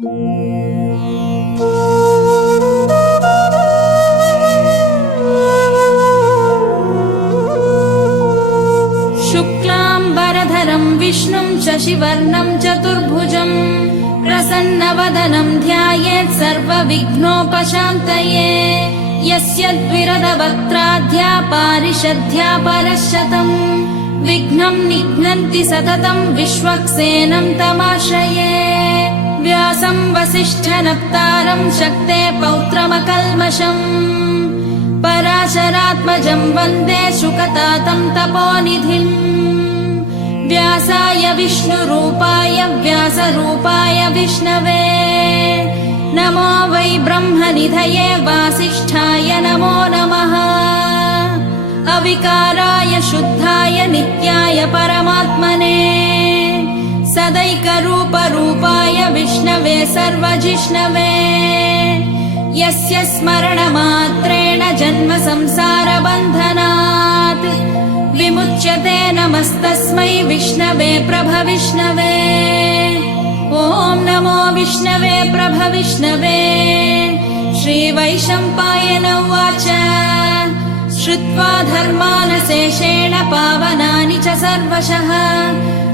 शुक्लाम्बरधरं विष्णुं शशिवर्णं चतुर्भुजं प्रसन्नवदनं ध्यायेत् सर्वविघ्नोपशान्तये। यस्य द्विरदवक्त्राद्या पारिषद्या परशतं विघ्नं निघ्नन्ति सततं विश्वक्सेनं तमाश्रये। व्यासं वसिष्ठनप्तारं शक्ते पौत्रमकल्मषम् पराशरात्मजं वन्दे शुकतातं तपोनिधिम्। व्यासाय विष्णुरूपाय व्यासरूपाय विष्णवे नमो वै ब्रह्मनिधये वासिष्ठाय नमो नमः। अविकाराय शुद्धाय नित्याय परमात्मने सदैकरूपरूपाय विष्णवे सर्वजिष्णवे। यस्य स्मरणमात्रेण जन्म संसारबन्धनात् विमुच्यते नमस्तस्मै विष्णवे प्रभविष्णवे। ॐ नमो विष्णवे प्रभविष्णवे। श्रीवैशम्पायन उवाच श्रुत्वा धर्मानशेषेण पावनानि च सर्वशः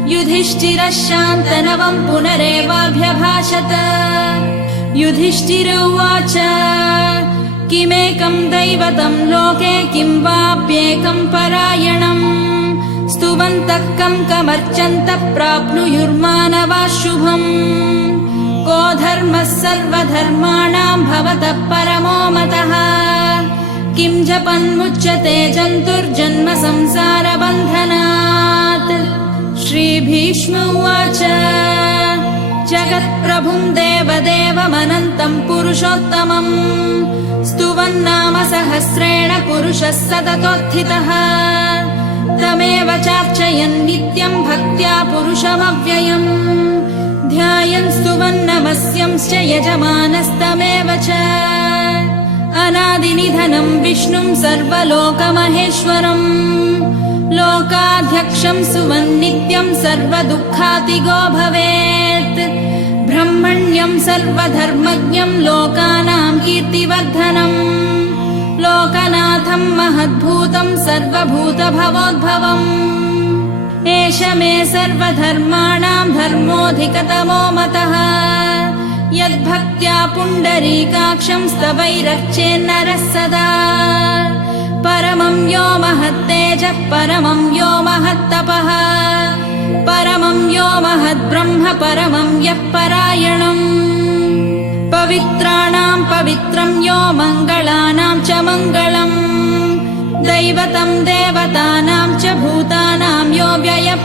युधिष्ठिरः शान्तनवं पुनरेवाभ्यभाषत। युधिष्ठिर उवाच किमेकं दैवतं लोके किं वाप्येकं परायणम् स्तुवन्तः कं कमर्चन्तः प्राप्नुयुर्मानवाः शुभम्। को धर्मः सर्वधर्माणां भवतः परमो मतः किं जपन्मुच्यते जन्तुर्जन्म संसारबन्धनात्। श्रीभीष्म उवाच जगत्प्रभुं देवदेवमनन्तं पुरुषोत्तमम् स्तुवन्नाम सहस्रेण पुरुषः सततोत्थितः। तमेव चार्चयन् नित्यं भक्त्या पुरुषमव्ययम् ध्यायन् स्तुवन्नमस्यंश्च यजमानस्तमेव च। अनादिनिधनं विष्णुं सर्वलोकमहेश्वरम् लोकाध्यक्षं सुवन्नित्यं सर्वदुःखातिगो भवेत्। ब्रह्मण्यं सर्वधर्मज्ञं लोकानां कीर्तिवर्धनम् लोकनाथं महद्भूतं सर्वभूतभवोद्भवम्। एष मे सर्वधर्माणां धर्मोऽधिकतमो मतः यद्भक्त्या पुण्डरीकाक्षं स्तवैरर्चेन्नरः सदा। परमं यो महत्तेजः परमं यो महत्तपः परमं यो महद्ब्रह्म परमं यः परायणम्। पवित्राणां पवित्रं यो मङ्गलानां च मङ्गलम् दैवतं देवतानां च भूतानां यो व्ययः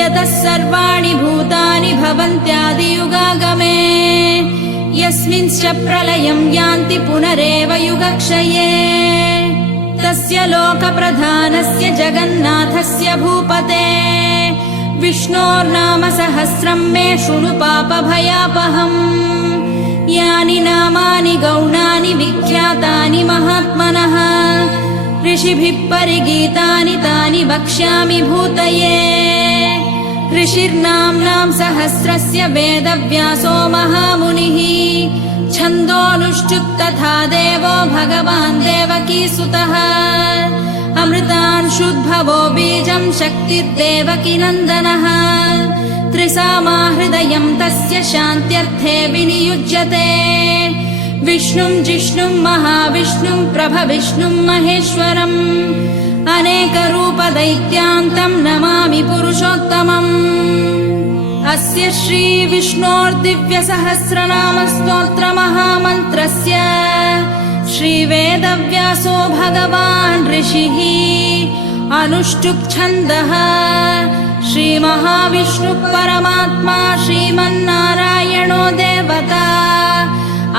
यतः सर्वाणि भूतानि भवन्त्यादियुगागमे यस्मिंश्च प्रलयं यान्ति पुनरेव युगक्षये। तस्य लोकप्रधानस्य जगन्नाथस्य भूपते विष्णोर्नाम सहस्रं मे शृणु पापभयापहम्। यानि नामानि गौणानि विख्यातानि महात्मनः ऋषिभिः परिगीतानि तानि वक्ष्यामि भूतये। ऋषिर्नाम्नां सहस्रस्य वेदव्यासो महामुनिः छन्दोनुष्ठुप् तथा देवो भगवान् देवकीसुतः। अमृतांशुद्भवो बीजं शक्तिर्देवकीनन्दनः त्रिसामा हृदयं तस्य शान्त्यर्थे विनियुज्यते। विष्णुं जिष्णुं महाविष्णुं प्रभविष्णुं महेश्वरम् अनेकरूपदैत्यान्तं नमामि पुरुषोत्तमम्। अस्य श्रीविष्णोर्दिव्यसहस्रनामस्तोत्रमहामन्त्रस्य श्रीवेदव्यासो भगवान् ऋषिः अनुष्टुप् छन्दः। श्रीमहाविष्णुः परमात्मा श्रीमन्नारायणो देवता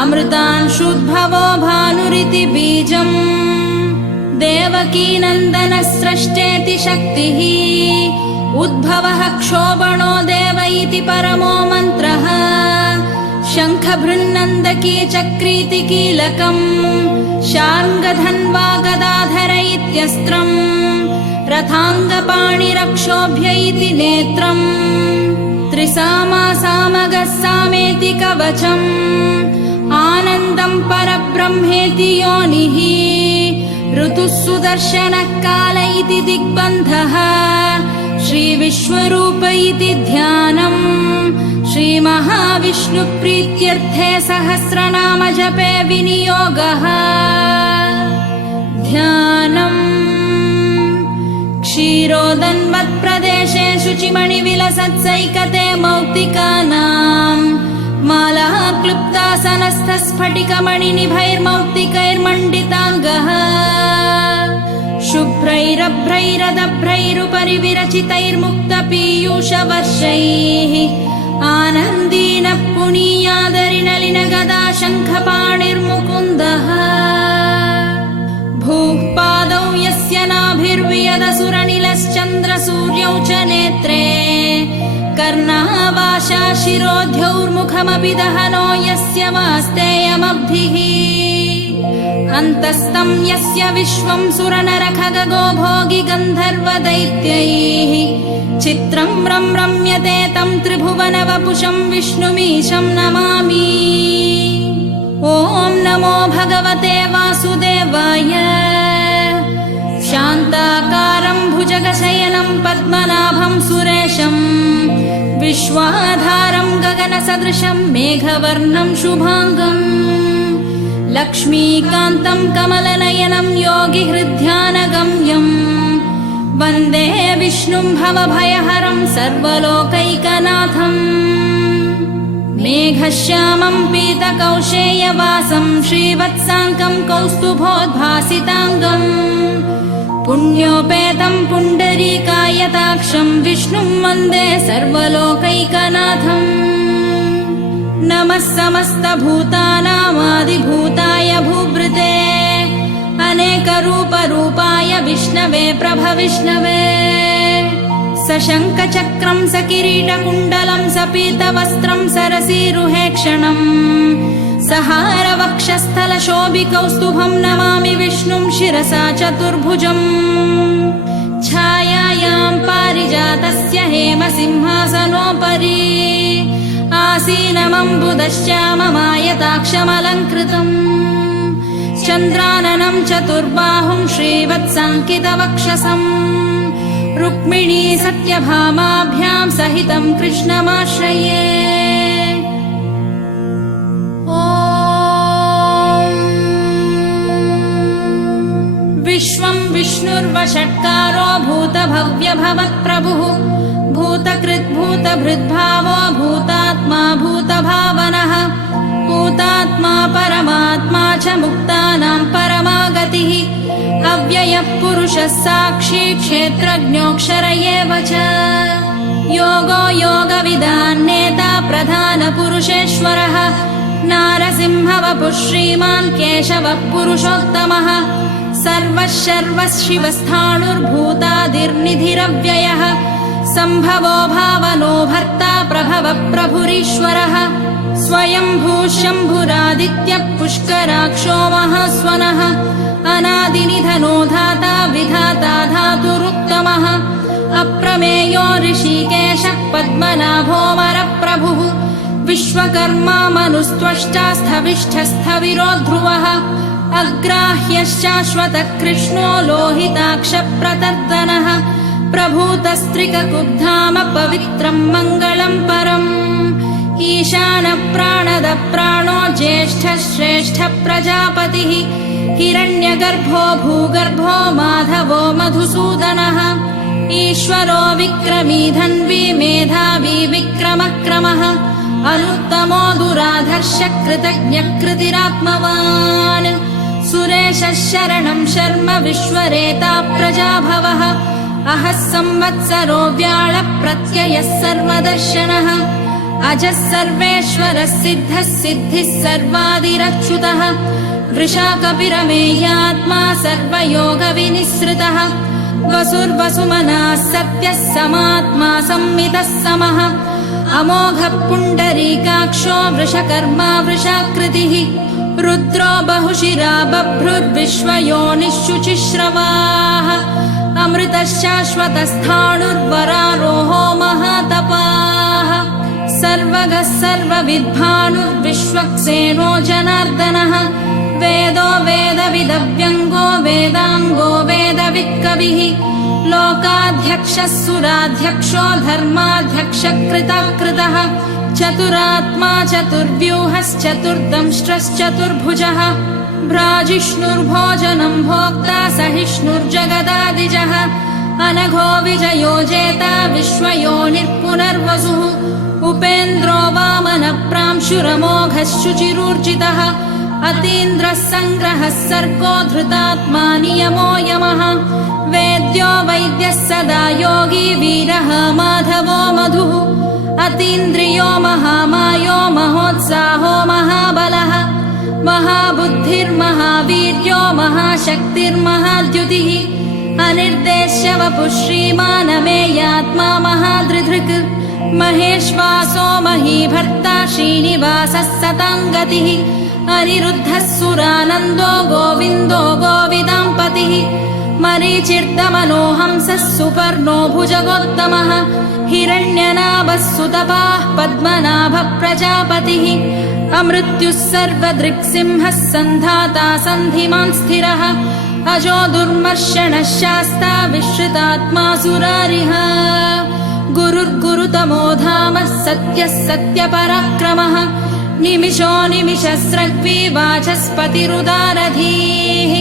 अमृतांशुद्भवो भानुरिति बीजम् देवकीनन्दनः स्रष्टेति शक्तिः उद्भवः क्षोभणो देव इति परमो मन्त्रः। शङ्खभृन्नन्दकी चक्रीति कीलकम् शार्ङ्गधन्वा गदाधर इत्यस्त्रम् रथाङ्गपाणिरक्षोभ्य इति नेत्रम् त्रिसामासामगः सामेति कवचम् आनन्दं परब्रह्मेति योनिः ऋतुः सुदर्शनः काल इति दिग्बन्धः श्रीविश्वरूप इति ध्यानम् श्रीमहाविष्णुप्रीत्यर्थे सहस्रनाम जपे विनियोगः ध्यानम् क्षीरोदन्वत्प्रदेशे शुचिमणिविलसत्सैकते मौक्तिकानाम् मालाः क्लुप्तासनस्थस्फटिकमणिनिभैर्मौक्तिकैर्मण्डिताङ्गः शुभ्रैरभ्रैरदभ्रैरुपरि विरचितैर्मुक्तपीयूषवर्षैः आनन्दीनः पुनीयादरिनलिनगदा शङ्खपाणिर्मुकुन्दः भूः पादौ यस्य नाभिर्वियदसुरनिलश्चन्द्रसूर्यौ च नेत्रे कर्णावाशा शिरोध्यौर्मुखमपि दहनो यस्य वास्तेयमब्धिः अन्तस्तं यस्य विश्वं सुरनरखगो भोगि गन्धर्वदैत्यैः चित्रं रम्यते तं त्रिभुवनवपुषं विष्णुमीशं नमामि। ॐ नमो भगवते वासुदेवाय। शान्ताकारं भुजगशयनं पद्मनाभं सुरेशं विश्वाधारं गगनसदृशं मेघवर्णं शुभाङ्गम् लक्ष्मीकान्तं कमलनयनं योगिहृद्ध्यानगम्यं वन्दे विष्णुं भवभयहरं सर्वलोकैकनाथम् मेघश्यामं पीतकौशेयवासं श्रीवत्साङ्कं कौस्तुभोद्भासिताङ्गम् पुण्योपेतं पुण्डरीकायताक्षं विष्णुं वन्दे सर्वलोकैकनाथम् नमः समस्तभूतानामादिभूताय भूभृते अनेकरूपरूपाय विष्णवे प्रभविष्णवे सशङ्खचक्रं सकिरीटकुण्डलं सपीतवस्त्रं सरसीरुहेक्षणम् सहारवक्षस्थलशोभिकौस्तुभं नमामि विष्णुं शिरसा चतुर्भुजम् छायायां पारिजातस्य हेमसिंहासनोपरि आसीनमम्बुदश्याममायताक्षमलङ्कृतम् चन्द्राननं चतुर्बाहुं श्रीवत्साङ्कितवक्षसम् रुक्मिणी सत्यभामाभ्यां सहितं कृष्णमाश्रये। विश्वं विष्णुर्वषट्कारो भूतभव्यभवत्प्रभुः भूतकृद्भूतभृद्भावो भूतात्मा भूतभावनः भूतात्मा परमात्मा च मुक्तानां परमागतिः अव्ययः पुरुषः साक्षी क्षेत्रज्ञोऽक्षर एव च योगो योगविदान्नेता प्रधानपुरुषेश्वरः नारसिंहवपुः श्रीमान् केशवः पुरुषोत्तमः सर्वः शर्वः शिवस्थाणुर्भूतादिर्निधिरव्ययः सम्भवो भावनो भर्ता प्रभवः प्रभुरीश्वरः स्वयंभू शम्भुरादित्यः पुष्कराक्षो महास्वनः अनादिनिधनो धाता विधाता धातुरुत्तमः अप्रमेयो ऋषिकेशः पद्मनाभो वरप्रभुः विश्वकर्मा मनुस्त्वष्टा स्थविष्ठस्थविरो ध्रुवः अग्राह्यश्शाश्वतः कृष्णो लोहिताक्षप्रतर्दनः प्रभूतस्त्रिककुब्धाम पवित्रं मङ्गलं परम् ईशानप्राणदप्राणो ज्येष्ठः श्रेष्ठः प्रजापतिः हिरण्यगर्भो भूगर्भो माधवो मधुसूदनः ईश्वरो विक्रमी धन्वी मेधावी विक्रमक्रमः अनुत्तमो दुराधर्षः कृतज्ञः कृतिरात्मवान् सुरेशः शरणं शर्म विश्वरेता प्रजाभवः अहः संवत्सरो व्याळः प्रत्ययः सर्वदर्शनः अजः सर्वेश्वरः सिद्धः सिद्धिः सर्वादिरच्युतः वृषाकपिरमेयात्मा सर्वयोगविनिसृतः वसुर्वसुमनः सत्यः समात्मा संमितः समः अमोघः पुण्डरीकाक्षो वृषकर्मा वृषाकृतिः रुद्रो बहुशिरा बभ्रुर्विश्वयोनिः शुचिश्रवाः अमृतः शाश्वतस्थाणुर्वरारोहो महातपाः सर्वगः सर्वविद्भानुर्विश्वक्सेनो जनार्दनः वेदो वेदविदव्यङ्गो वेदाङ्गो वेदवित्कविः लोकाध्यक्षः सुराध्यक्षो धर्माध्यक्षकृतः चतुरात्मा चतुर्व्यूहश्चतुर्दंष्ट्रश्चतुर्भुजः भ्राजिष्णुर्भोजनं भोक्ता सहिष्णुर्जगदादिजः अनघो विजयो जेता विश्वयोनिर्पुनर्वसुः उपेन्द्रो वामनप्रांशुरमोघः शुचिरूर्जितः अतीन्द्रः सङ्ग्रहः सर्गो धृतात्मा नियमो यमः वेद्यो वैद्यः सदा योगी वीरः माधवो मधुः अतीन्द्रियो महामायो महोत्साहो महाबलः महाबुद्धिर्महावीर्यो महाशक्तिर्महाद्युतिः अनिर्देश्य वपुः श्रीमानमेयात्मा महादृधृक् महेश्वासो महीभर्ता श्रीनिवासः सताङ्गतिः अनिरुद्धः सुरानन्दो गोविन्दो गोविदाम्पतिः मरीचिर्दमनोहंसः सुपर्णो भुजगोत्तमः हिरण्यनाभः सुतपाः पद्मनाभः प्रजापतिः अमृत्युः सर्वदृक्सिंहः सन्धाता सन्धिमान् स्थिरः अजो दुर्मर्षणः शास्ता विश्रुतात्मा सुरारिः गुरुर्गुरुतमो धामः सत्यः सत्यपराक्रमः निमिषो निमिषस्रग्वी वाचस्पतिरुदारधीः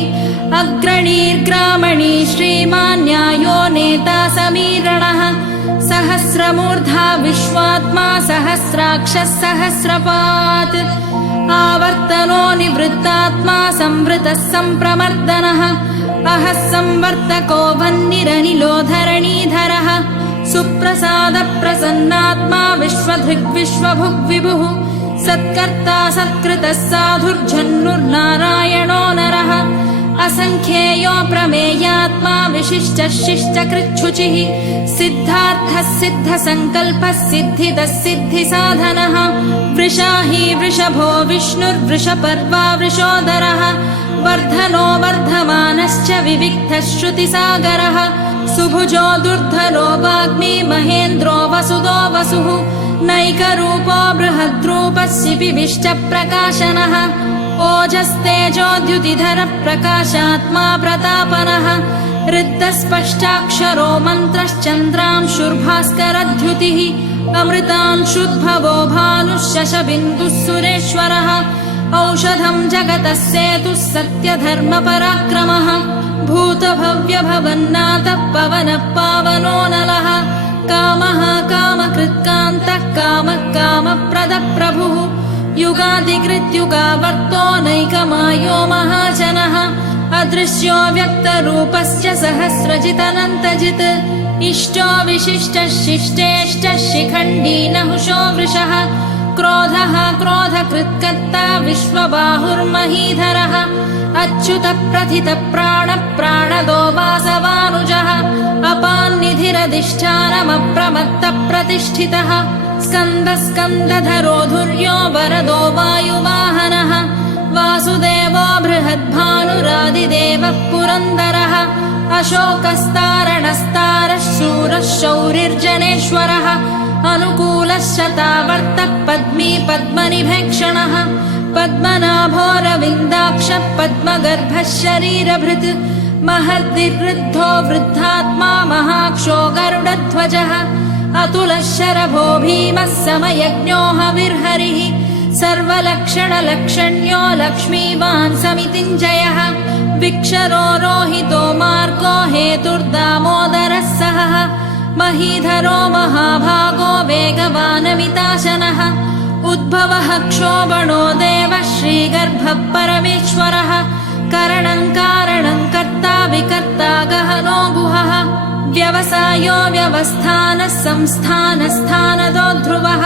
अग्रणीर्ग्रामणी श्रीमान् न्यायो नेता समीरणः सहस्रमूर्धा विश्वात्मा सहस्राक्षः सहस्रपात् आवर्तनो निवृत्तात्मा संवृतः सम्प्रमर्दनः अहः संवर्तको वह्निरनिलो धरणीधरः सुप्रसादप्रसन्नात्मा विश्वधृग्विश्वभुग्विभुः सत्कर्ता सत्कृतः साधुर्जन्नुर्नारायणो नरः असङ्ख्येयो प्रमेयात्मा विशिष्टः शिष्टकृच्छुचिः सिद्धार्थः सिद्धसङ्कल्पः सिद्धिदः सिद्धिसाधनः वृषाही वृषभो विष्णुर्वृषपर्वा वृषोदरः वर्धनो वर्धमानश्च विविक्तः श्रुतिसागरः सुभुजो दुर्धरो वाग्मी महेन्द्रो वसुदो वसुः नैकरूपो बृहद्रूपः शिपिविष्टप्रकाशनः ओजस्तेजोद्युतिधरः प्रकाशात्मा प्रतापनः ऋद्धस्पष्टाक्षरो मन्त्रश्चन्द्रांशुर्भास्करद्युतिः अमृतांशुद्भवो भानुः शशबिन्दुः सुरेश्वरः औषधं जगतः सेतुः सत्यधर्मपराक्रमः भूतभव्यभवन्नाथः पवनः पावनो नलः कामः कामकृत्कान्तः कामः कामप्रदः प्रभुः युगादिकृत्युगावर्तो नैकमायो महाजनः अदृश्यो व्यक्तरूपश्च सहस्रजितनन्तजित् इष्टो विशिष्टः शिष्टेष्टः शिखण्डी नहुषो वृषः क्रोधः क्रोधकृत्कर्ता विश्वबाहुर्महीधरः अच्युतः प्रथितः प्राणः प्राणदो वासवानुजः अपान्निधिरधिष्ठानमप्रमत्तः प्रतिष्ठितः स्कन्दः स्कन्दधरो धुर्यो वरदो वायुवाहनः वासुदेवो बृहद्भानुरादिदेवः पुरन्दरः अशोकस्तारणस्तारः शूरः शौरिर्जनेश्वरः अनुकूलः शतावर्तः पद्मी पद्मनिभेक्षणः पद्मनाभोरविन्दाक्षः पद्मगर्भः शरीरभृत् महर्दिवृद्धो वृद्धात्मा महाक्षो गरुडध्वजः अतुलः शरभो भीमः समयज्ञो हविर्हरिः सर्वलक्षणलक्षण्यो लक्ष्मीवान् समितिञ्जयः विक्षरो रोहितो मार्गो हेतुर्दामोदरः सहः महीधरो महाभागो वेगवानमिताशनः उद्भवः क्षोभणो देवः श्रीगर्भः परमेश्वरः करणं कारणं कर्ता विकर्ता गहनो गुहः व्यवसायो व्यवस्थानः संस्थानस्थानदो ध्रुवः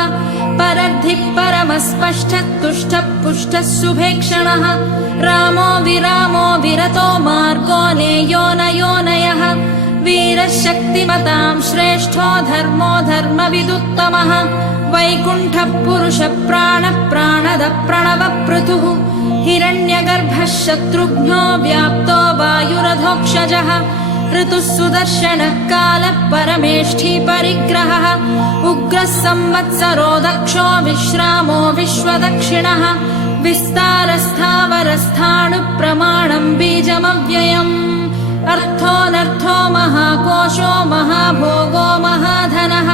परर्धिः परमस्पष्टः तुष्टः पुष्टः शुभेक्षणः रामो विरामो विरतो मार्गो नेयो नयोनयः वीरः शक्तिमतां श्रेष्ठो धर्मो धर्मविदुत्तमः वैकुण्ठः पुरुषः प्राणः प्राणदः प्रणवः पृथुः हिरण्यगर्भः शत्रुघ्नो व्याप्तो वायुरधोक्षजः ऋतुः सुदर्शनः कालः परमेष्ठी परिग्रहः उग्रः संवत्सरो दक्षो विश्रामो विश्वदक्षिणः विस्तारस्थावरस्थाणुप्रमाणम् बीजमव्ययम् अर्थोऽनर्थो महाकोशो महाभोगो महाधनः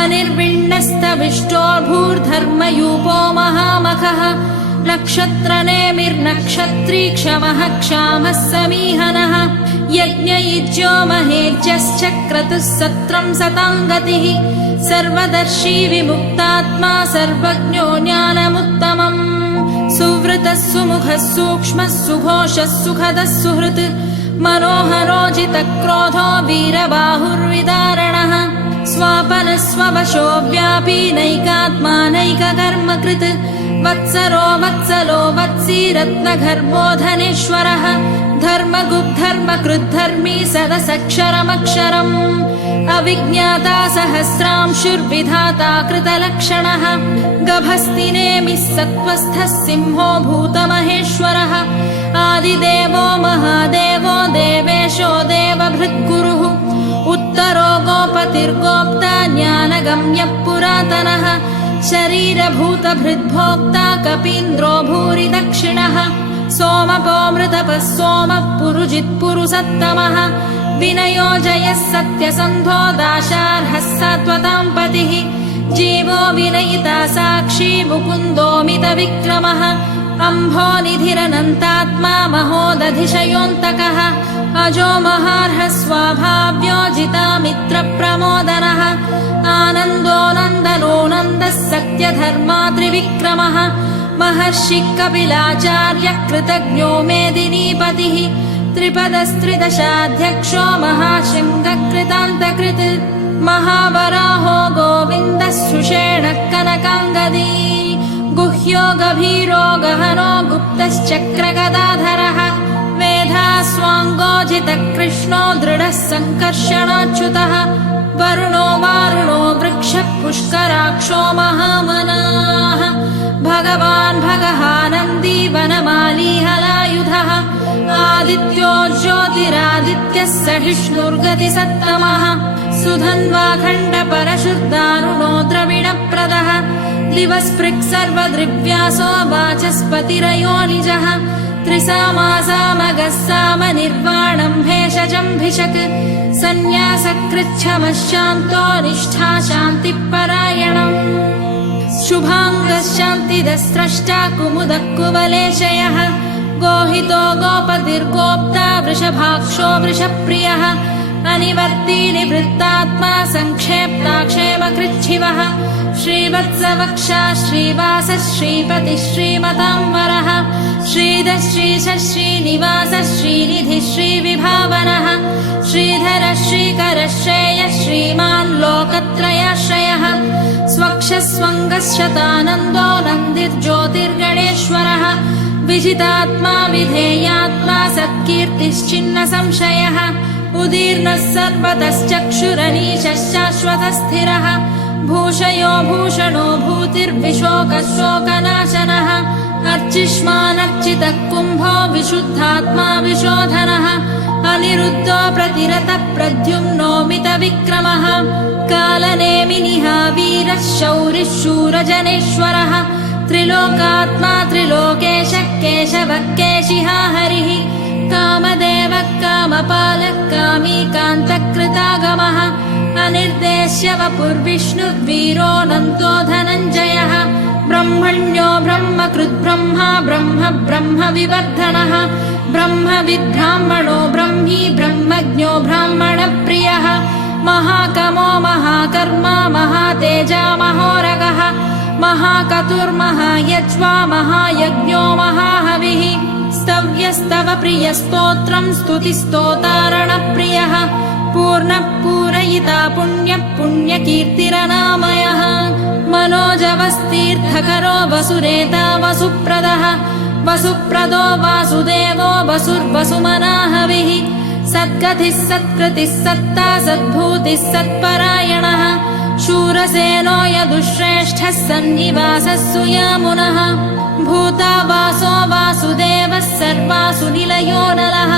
अनिर्विण्णस्तविष्टो भूर्धर्मयूपो महामखः नक्षत्रनेमिर्नक्षत्री क्षमः क्षामः समीहनः यज्ञयुज्यो महेज्यश्च क्रतुः सत्रम् सताङ्गतिः सर्वदर्शी विमुक्तात्मा सर्वज्ञो ज्ञानमुत्तमम् सुवृतः सुमुखः सूक्ष्मः सुघोषः सुखदः सुहृत् मनोहरोजितक्रोधो वीरबाहुर्विदारणः स्वापनः स्ववशो व्यापी नैकात्मा नैककर्मकृत् वत्सरो वत्सलो वत्सी रत्नगर्भो धनेश्वरः धर्मगुद्धर्मकृद्धर्मी सदसक्षरमक्षरम् अविज्ञाता सहस्रांशुर्विधाता कृतलक्षणः गभस्तिनेमिः सत्त्वस्थः सिंहो भूतमहेश्वरः आदिदेवो महादेवो देवेशो देवभृद्गुरुः उत्तरो गोपतिर्गोप्ता ज्ञानगम्यः पुरातनः शरीरभूतभृद्भोक्ता कपीन्द्रो भूरि दक्षिणः सोमपोऽमृतपः सोमः पुरुजित्पुरुसत्तमः विनयो जयः सत्यसन्धो दाशार्हः सात्वतां पतिः जीवो विनयिता साक्षी मुकुन्दोमितविक्रमः अम्भोनिधिरनन्तात्मा महोदधिशयोऽन्तकः अजो महार्हः स्वाभाव्योजितामित्रप्रमोदनः आनन्दो नन्दनो नन्दः सत्यधर्मा त्रिविक्रमः महर्षिः कपिलाचार्यः कृतज्ञो मेदिनीपतिः त्रिपदस्त्रिदशाध्यक्षो महाशृङ्गकृतान्तकृत् महावराहो गोविन्दः सुषेणः कनकाङ्गदी गुह्यो गभीरो गहनो गुप्तश्चक्रगदाधरः वेधास्वाङ्गोजितकृष्णो दृढः सङ्कर्षणाच्युतः वरुणो वारुणो वृक्षः पुष्कराक्षो महामनाः भगवान् भगहानन्दी वनमाली हलायुधः आदित्यो ज्योतिरादित्यः सहिष्णुर्गतिसत्तमः सुधन्वाखण्डपरशुर्दारुणो द्रविणप्रदः दिवस्पृक् सर्वदृग्व्यासो वाचस्पतिरयो निजः त्रिसामासामगः सामनिर्वाणम् भेषजम्भिषक् सन्न्यासकृच्छमः शान्तो निष्ठा शान्तिपरायणम् शुभाङ्गः शान्तिदः स्रष्टा कुमुदः कुवलेशयः गोहितो गोपतिर्गोप्ता वृषभाक्षो वृषप्रियः अनिवर्ती निवृत्तात्मा संक्षेप्ता क्षेमकृच्छिवः श्रीवत्सवक्षा श्रीवासः श्रीपतिः श्रीमताम्बरः श्रीधः श्रीशः श्रीनिवासः श्रीनिधिः श्रीविभावनः श्रीधरः श्रीकरः श्रेयः श्रीमान् लोकत्रयाश्रयः स्वक्षः स्वङ्गः शतानन्दो नन्दिर्ज्योतिर्गणेश्वरः विजितात्मा विधेयात्मा सत्कीर्तिश्चिन्न संशयः उदीर्णः सर्वतश्चक्षुरनीशः शाश्वतस्थिरः भूषयो भूषणो भूतिर्विशोकः शोकनाशनः अर्चिष्मानर्चितः कुम्भो विशुद्धात्मा विशोधनः अनिरुद्धो प्रतिरतः प्रद्युम्नोमितविक्रमः कालनेमिनिः वीरः शौरिः शूरजनेश्वरः त्रिलोकात्मा त्रिलोकेशः केशवः केशिहा हरिः कामदेवः कामपालः कामी कान्तकृतागमः अनिर्देश्य वपुर्विष्णुर्वीरोऽनन्तो धनञ्जयः ब्रह्मण्यो ब्रह्मकृद्ब्रह्मा ब्रह्म ब्रह्म विवर्धनः ब्रह्मविद्ब्राह्मणो ब्रह्मी ब्रह्मज्ञो ब्राह्मणप्रियः महाकमो महाकर्मा महातेजा महोरगः महाकतुर्महायज्वा महायज्ञो महाहविः स्तव्यस्तव प्रियस्तोत्रम् स्तुतिस्तोतारणप्रियः पूर्णः पूरयिता पुण्यः पुण्यकीर्तिरनामयः मनोजवस्तीर्थकरो वसुरेता वसुप्रदः वसुप्रदो वासुदेवो वसुर्वसुमनाहविः सद्गतिः सत्कृतिः सत्ता सद्भूतिः सत्परायणः शूरसेनो यदुश्रेष्ठः सन्निवासः सुयामुनः भूतावासो वासुदेवः सर्वासु निलयो नलः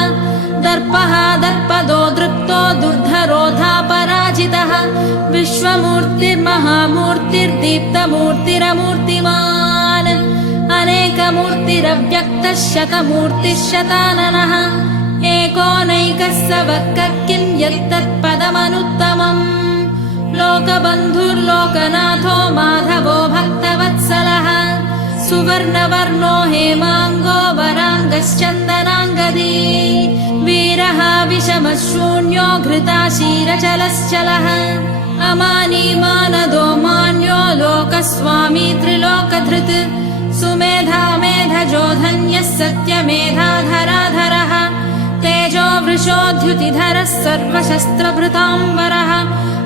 दर्पः दर्पदो दृप्तो दुर्धरोधापराजितः विश्वमूर्तिर्महामूर्तिर्दीप्तमूर्तिरमूर्तिमान् अनेकमूर्तिरव्यक्तः शतमूर्तिः शताननः एकोनैकः स वक्कः किं यत्तत्पदमनुत्तमम् लोकबन्धुर्लोकनाथो माधवो भक्तवत्सलः सुवर्णवर्णो हेमाङ्गो वराङ्गश्चन्दनाङ्गदी वीरः विषमशून्यो घृताशीरचलश्चलः अमानी मानदो मान्यो लोकस्वामी त्रिलोकधृत् सुमेधा मेधजो धन्यः सत्यमेधाधराधरः तेजो वृषोद्युतिधरः सर्वशस्त्रभृताम्बरः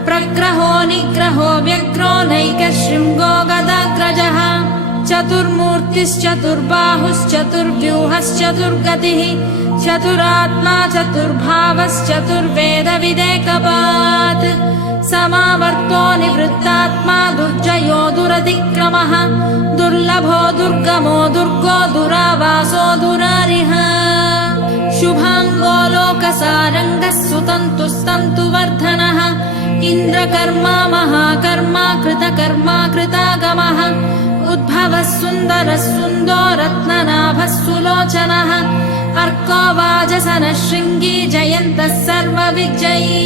प्रग्रहो निग्रहो व्यग्रो नैकशृङ्गो गदाग्रजः चतुर्मूर्तिश्चतुर्बाहुश्चतुर्व्यूहश्चतुर्गतिः चतुरात्मा चतुर्भावश्चतुर्वेदविदेकपात् समावर्तो निवृत्तात्मा दुर्जयो दुरतिक्रमः दुर्लभो दुर्गमो दुर्गो दुरावासो दुरारिः शुभाङ्गो लोकसारङ्गः सुतन्तुस्तन्तुवर्धनः इन्द्रकर्मा महाकर्मा कृतकर्मा कृतागमः उद्भवः सुन्दरः सुन्दो रत्ननाभः सुलोचनः अर्को वाजसनः शृङ्गी जयन्तः सर्वविजयी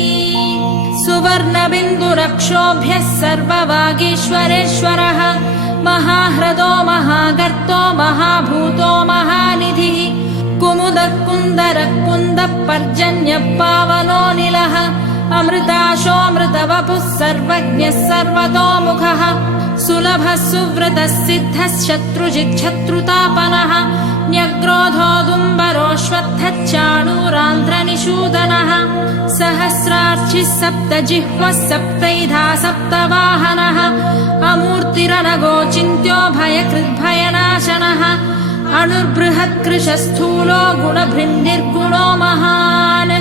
सुवर्णबिन्दुरक्षोभ्यः सर्ववागीश्वरेश्वरः महाह्रदो महागर्तो महाभूतो महानिधिः कुमुदः कुन्दरः कुन्दः पर्जन्यः पावनोऽनिलः अमृताशोऽमृतवपुः सर्वज्ञः सर्वतोमुखः सुलभः सुव्रतः सिद्धः शत्रुजिच्छत्रुतापनः न्यग्रोधोदुम्बरोऽश्वत्थश्चाणूरान्ध्रनिषूदनः सहस्रार्चिः सप्तजिह्वः सप्तैधा सप्तवाहनः अमूर्तिरनगोचिन्त्यो भयकृद्भयनाशनः अणुर्बृहत्कृशस्थूलो गुणभृन्निर्गुणो महान्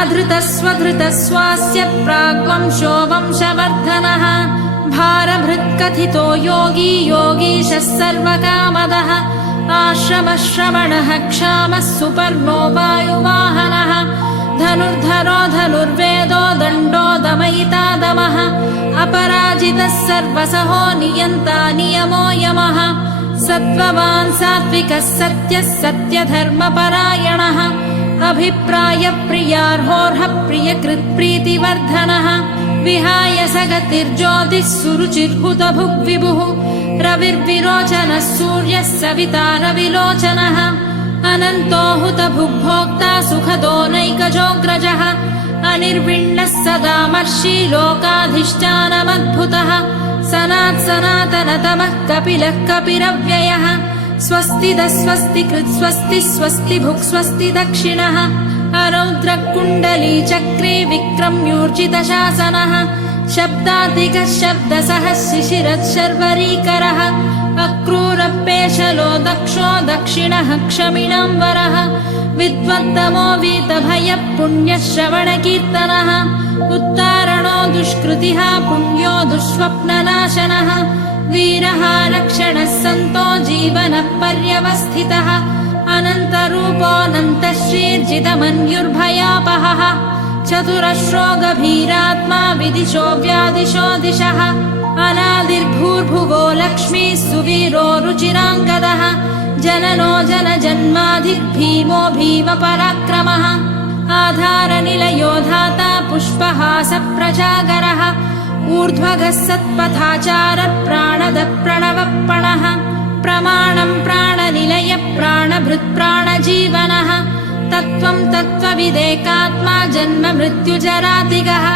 अधृतस्वधृतस्वास्य प्राग्वंशो वंशवर्धनः भारभृत्कथितो योगी योगीशः सर्वकामदः आश्रमश्रवणः क्षामः सुपर्णो वायुवाहनः धनुर्धरो धनुर्वेदो दण्डो दमयिता दमः अपराजितः सर्वसहो नियन्ता नियमो यमः सत्त्ववान् सात्विकः सत्यः सत्यधर्मपरायणः अभिप्रायप्रियार्होर्हः प्रियकृत्प्रीतिवर्धनः विहाय सगतिर्ज्योतिः सुरुचिर्हुतभुग्विभुः रविर्विरोचनः सूर्यः सविता रविलोचनः अनन्तो हुतभुग्भोक्ता सुखदो नैकजोऽग्रजः अनिर्विण्णः सदामर्षि लोकाधिष्ठानमद्भुतः सनात्सनातनतमः कपिलः कपिरव्ययः स्वस्तिदः स्वस्तिकृत् स्वस्ति स्वस्तिभुक् स्वस्ति दक्षिणः अरौद्रकुण्डलीचक्रे विक्रम्यूर्जितशासनः शब्दाधिकः शब्दसः शिशिरः शर्वरीकरः अक्रूरपेशलो दक्षो दक्षिणः क्षमिणाम्बरः विद्वत्तमो वीतभयः पुण्यः श्रवणकीर्तनः उत्तारणो दुष्कृतिः पुण्यो दुःस्वप्ननाशनः वीरः रक्षणः सन्तो जीवनः पर्यवस्थितः अनन्तरूपोऽनन्तः श्रीर्जितमन्युर्भयापहः चतुरश्रो गभीरात्मा विदिशो व्यादिशो दिशः अनादिर्भूर्भुवो लक्ष्मीः सुवीरो रुचिराङ्गदः जननो जनजन्माधिर्भीमो भीमपराक्रमः आधारनिलयो धाता पुष्पहासप्रजागरः ऊर्ध्वगः सत्पथाचारः प्राणदः प्रणवप्रणः प्रमाणं प्राणनिलय प्राणभृत् प्राणजीवनः तत्त्वं तत्त्वविदेकात्मा जन्म मृत्युजरातिगः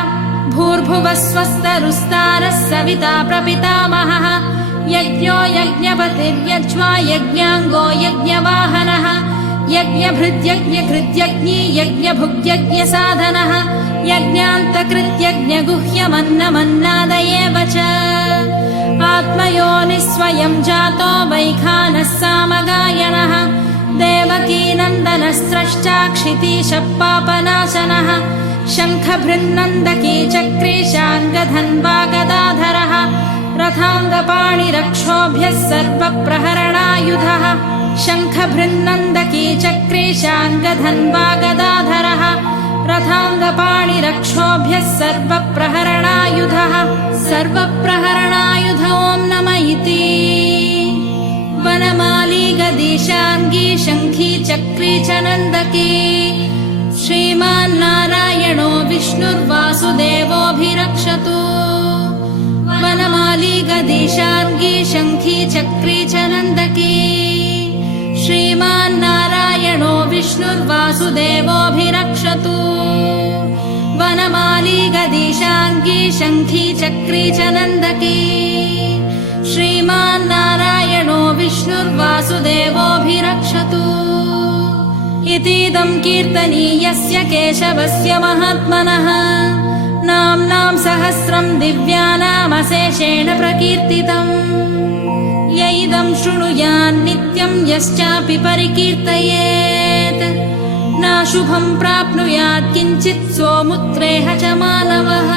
भूर्भुवः स्वस्तरुस्तारः सविता प्रपितामहः यज्ञो यज्ञपतिर्यज्वा यज्ञाङ्गो यज्ञवाहनः यज्ञभृद्यज्ञकृद्यज्ञी यज्ञभुग्यज्ञसाधनः यज्ञान्तकृत्यज्ञगुह्यमन्नमन्नादयेव च आत्मयोनिस्वयं जातो वैखानः सामगायनः देवकीनन्दनस्रष्टा क्षितीशः पापनाशनः शङ्खभृन्नन्दकी चक्रे शाङ्गधन्वा गदाधरः रथाङ्गपाणिरक्षोभ्यः सर्वप्रहरणायुधः शङ्खभृन्नन्दकी चक्रे शाङ्गधन्वा गदाधरः रथाङ्गपाणिरक्षोभ्यः सर्वप्रहरणायुधः सर्वप्रहरणायुध ॐ नम इति वनमाली गदीशाङ्गी शङ्खी चक्री च नन्दकी श्रीमान्नारायणो विष्णुर्वासुदेवोऽभिरक्षतु वनमाली गदीशाङ्गी शङ्खी चक्री च नन्दकी श्रीमान्नारायणो विष्णुर्वासुदेवोऽभिरक्षतु वनमाली गदीशाङ्गी शङ्खी चक्री च नन्दकी श्रीमान्नारायणो विष्णुर्वासुदेवोऽभिरक्षतु इतीदं कीर्तनीयस्य केशवस्य महात्मनः नाम्नां सहस्रं दिव्यानामशेषेण प्रकीर्तितम् य इदं शृणुयान्नित्यं यश्चापि परिकीर्तयेत् नाशुभं प्राप्नुयात् किञ्चित् सोमुत्रेह च मानवः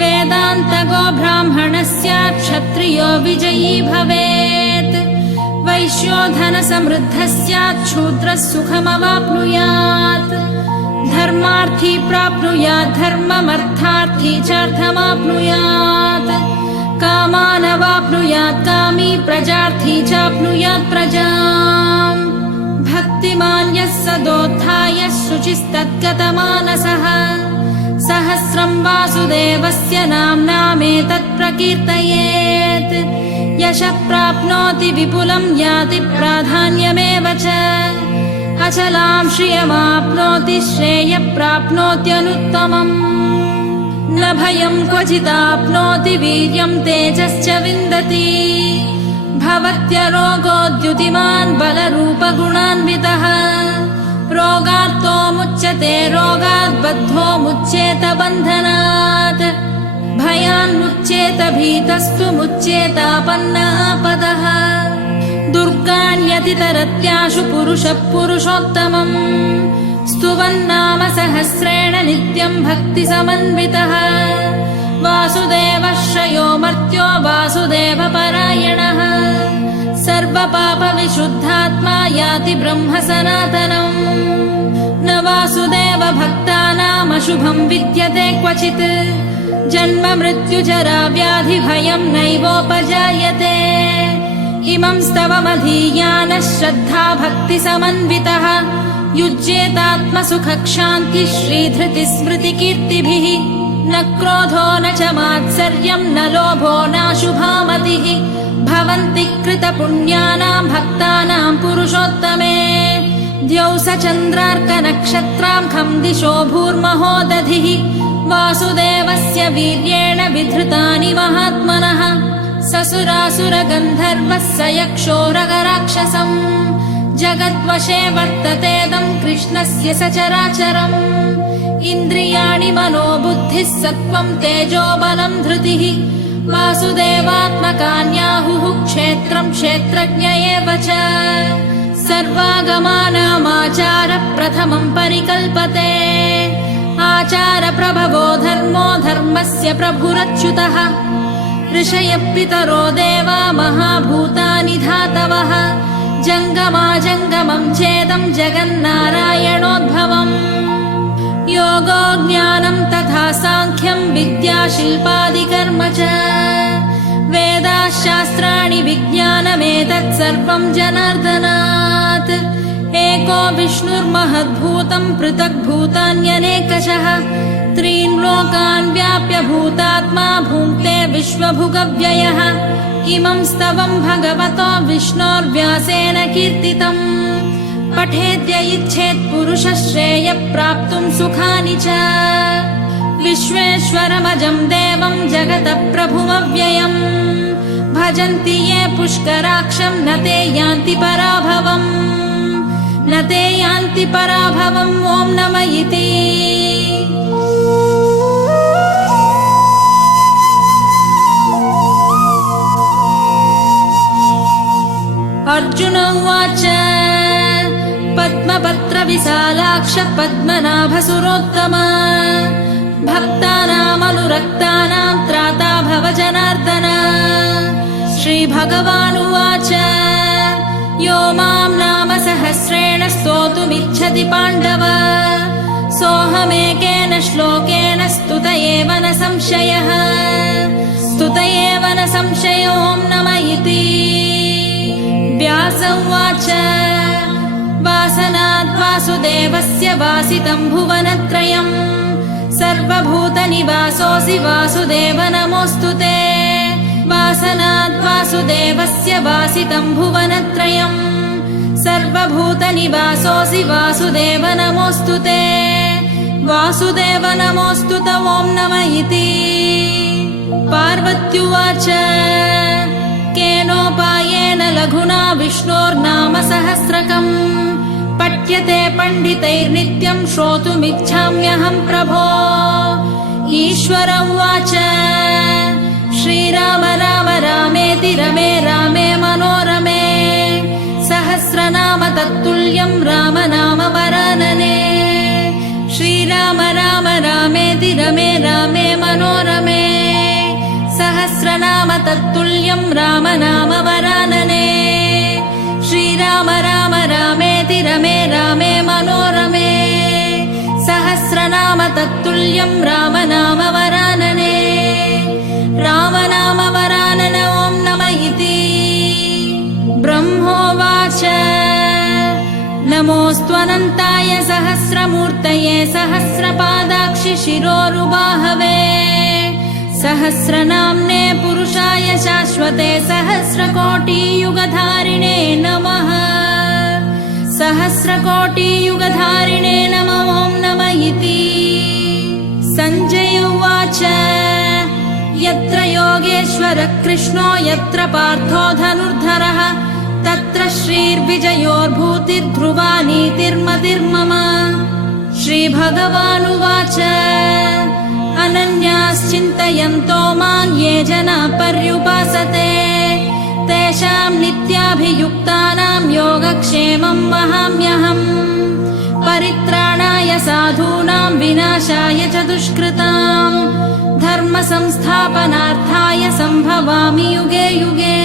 वेदान्तगो ब्राह्मणः स्यात् क्षत्रियो विजयी भवेत् वैश्यो धनसमृद्धः स्यात् शूद्रः सुखमवाप्नुयात् धर्मार्थी प्राप्नुयात् धर्ममर्थार्थी चार्थमाप्नुयात् कामानवाप्नुयात् कामी प्रजार्थी चाप्नुयात् प्रजाम् भक्तिमान् यः सदोत्थाय शुचिस्तद्गतमानसः सहस्रं वासुदेवस्य नाम्नामेतत् प्रकीर्तयेत् यशः प्राप्नोति विपुलं याति प्राधान्यमेव च अचलां श्रियमाप्नोति श्रेयः प्राप्नोत्यनुत्तमम् न भयं क्वचिदाप्नोति वीर्यं तेजश्च विन्दति भवत्यरोगोद्युतिमान् बलरूपगुणान्वितः रोगार्तो मुच्यते रोगात् बद्धो मुच्येत बन्धनात् भयान्मुच्येत भीतस्तु मुच्येतापन्नापदः दुर्गाण्यतितरत्याशु पुरुषः पुरुषोत्तमम् स्तुवन्नाम सहस्रेण नित्यं भक्तिसमन्वितः वासुदेवः श्रयो मर्त्यो वासुदेवपरायणः सर्वपापविशुद्धात्मा याति ब्रह्म सनातनम् न वासुदेव भक्तानामशुभं विद्यते क्वचित् जन्म मृत्युजरा व्याधि भयं नैवोपजायते इमं स्तवमधीयानः श्रद्धा भक्तिसमन्वितः युज्येतात्मसुखक्षान्तिः श्रीधृतिस्मृतिकीर्तिभिः न क्रोधो न च मात्सर्यं न लोभो नाशुभामतिः भवन्ति कृतपुण्यानां भक्तानां पुरुषोत्तमे द्यौस चन्द्रार्कनक्षत्रां खं दिशो भूर्महोदधिः वासुदेवस्य वीर्येण विधृतानि महात्मनः ससुरासुरगन्धर्वः स यक्षोरगराक्षसम् जगद्वशे वर्ततेदं कृष्णस्य सचराचरम् इन्द्रियाणि मनोबुद्धिः सत्त्वं तेजो बलं धृतिः वासुदेवात्मकान्याहुः क्षेत्रं क्षेत्रज्ञ एव च सर्वागमानामाचारः प्रथमं परिकल्पते आचारप्रभवो धर्मो धर्मस्य प्रभुरच्युतः ऋषयः पितरो देवा महाभूतानि धातवः जङ्गमाजङ्गमं चेदं जगन्नारायणोद्भवम् योगो ज्ञानं तथा साङ्ख्यं विद्या शिल्पादिकर्म च वेदाः शास्त्राणि विज्ञानमेतत् सर्वं जनार्दनात् एको विष्णुर्महद्भूतं पृथग्भूतान्यनेकशः त्रीन् लोकान् व्याप्य भूतात्मा भुङ्क्ते विश्वभुगव्ययः इमं स्तवं भगवतो विष्णोर्व्यासेन कीर्तितम् पठेद्य इच्छेत् पुरुषः श्रेयः प्राप्तुं सुखानि च विश्वेश्वरमजं देवं जगतः प्रभुमव्ययम् भजन्ति ये पुष्कराक्षं न ते यान्ति पराभवम् न ते यान्ति पराभवम् ॐ नम इति अर्जुन उवाच पद्मपत्रविशालाक्ष पद्मनाभसुरोत्तम भक्तानामनुरक्तानां त्राता भव जनार्दन श्रीभगवानुवाच यो मां नाम सहस्रेण स्तोतुमिच्छति पाण्डव सोऽहमेकेन श्लोकेन स्तुत एव न संशयः स्तुत एव न संशयो नम इति। व्यास उवाच वासनाद् वासुदेवस्य वासितं भुवनत्रयम् सर्वभूतनिवासोऽसि वासुदेव नमोऽस्तु ते। वासनाद् वासुदेवस्य वासितं भुवनत्रयम् सर्वभूतनिवासोऽसि वासुदेव नमोऽस्तु ते। वासुदेव नमोऽस्तु त ॐ नम इति। पार्वत्युवाच केनोपायेन लघुना विष्णोर्नाम सहस्रकम् पठ्यते पण्डितैर्नित्यं श्रोतुमिच्छाम्यहं प्रभो। ईश्वर उवाच श्रीराम राम रामेति रमे रामे मनोरमे सहस्रनाम तत्तुल्यं राम नाम वरानने। श्रीराम राम रामेति रमे रामे मनोरमे सहस्रनाम तत्तुल्यं राम नाम वरानने। श्रीराम राम रामेति रमे रामे मनोरमे सहस्रनाम तत्तुल्यं राम नाम वरानने। राम नाम वरानन ॐ नम इति। ब्रह्मोवाच नमोऽस्त्वनन्ताय सहस्रमूर्तये सहस्रपादाक्षि शिरोरुबाहवे सहस्रनाम्ने पुरुषाय शाश्वते सहस्रकोटियुगधारिणे नमः। सहस्रकोटियुगधारिणे नमः ॐ नम इति। सञ्जय उवाच यत्र योगेश्वरः कृष्णो यत्र पार्थो धनुर्धरः तत्र श्रीर्विजयोर्भूतिर्ध्रुवा नीतिर्मतिर्मम। श्रीभगवानुवाच अनन्याश्चिन्तयन्तो मां ये जना पर्युपासते तेषां नित्याभियुक्तानां योगक्षेमं वहाम्यहम्। परित्राणाय साधूनां विनाशाय च दुष्कृतां धर्मसंस्थापनार्थाय सम्भवामि युगे युगे।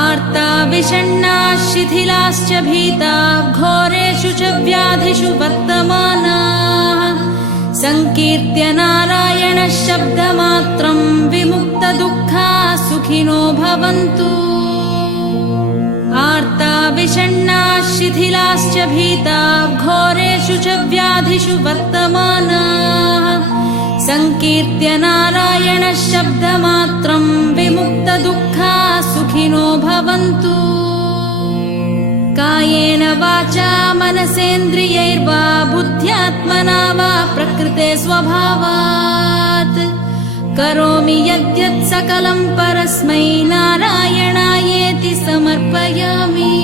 आर्ता विषण्णाः शिथिलाश्च भीताः घोरेषु च व्याधिषु वर्तमानाः संकीर्त्य नारायणः शब्दमात्रं विमुक्तदुःखाः सुखिनो भवन्तु। आर्ता विषण्णाः शिथिलाश्च भीताः घोरेषु च व्याधिषु वर्तमानाः संकीर्त्य नारायणः शब्दमात्रं विमुक्तदुःखाः सुखिनो भवन्तु। कायेन वाचा मनसेन्द्रियैर्वा बुद्ध्यात्मना वा प्रकृते स्वभावात् करोमि यद्यत् सकलं परस्मै नारायणायेति समर्पयामि।